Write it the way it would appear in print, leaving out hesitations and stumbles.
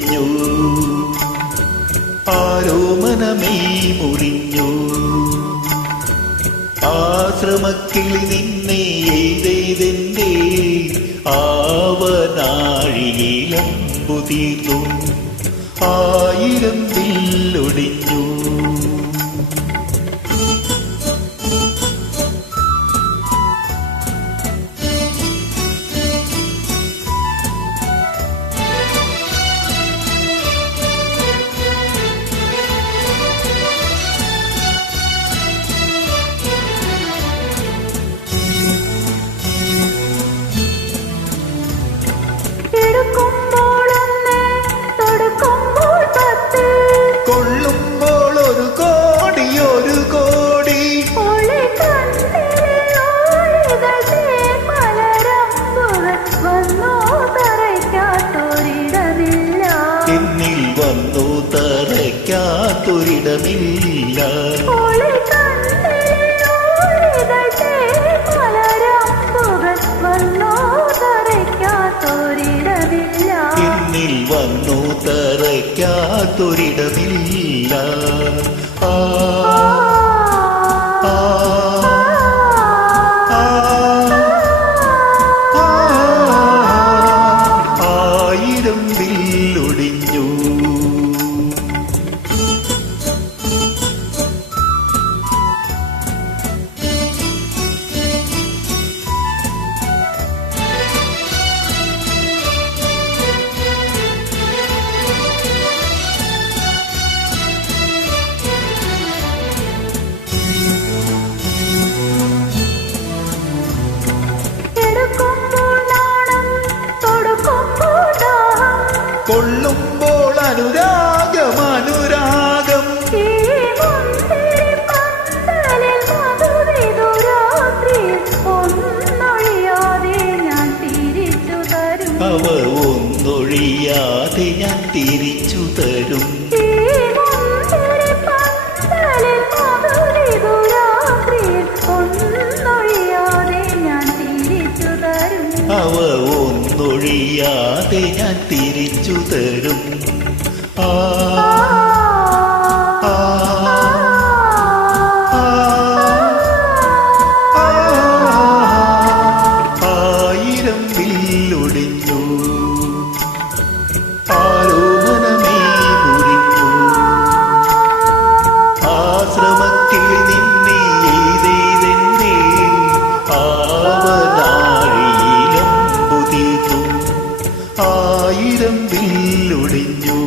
വില്ലൊടിഞ്ഞു ആരോമനമേ മുറിഞ്ഞു ആശ്രമക്കിളി നിന്നെ എയ്തെയ്തെന്റെ ആവനാഴിയിലമ്പുതീർന്നു ആയിരം വില്ലൊടിഞ്ഞു കൊള്ളുമ്പോൾ ഒരു കോടി ഒരു കോടി എന്നിൽ വന്നു തറയ്ക്കാത്തൊരിടമില്ല എന്നിൽ വന്നു തറയ്ക്കാത്തൊരിടമില്ല ആയിരം വില്ലൊടിഞ്ഞു കൊള്ളുമ്പോൾ അനുരാഗം അനുരാഗം അവ ഒന്നൊഴിയാതെ ഞാൻ തിരിച്ചു തരും അവ ഒന്നൊഴിയാതെ ഞാൻ തിരിച്ചു തരും ആയിരം വില്ലൊടിഞ്ഞു ആരോമനമേ മുറിഞ്ഞു ആശ്രമക്കിളി നിന്നെ എയ്തെയ്തെന്റെ ആവനാഴിയിലമ്പുതീർന്നു ആയിരം വില്ലൊടിഞ്ഞു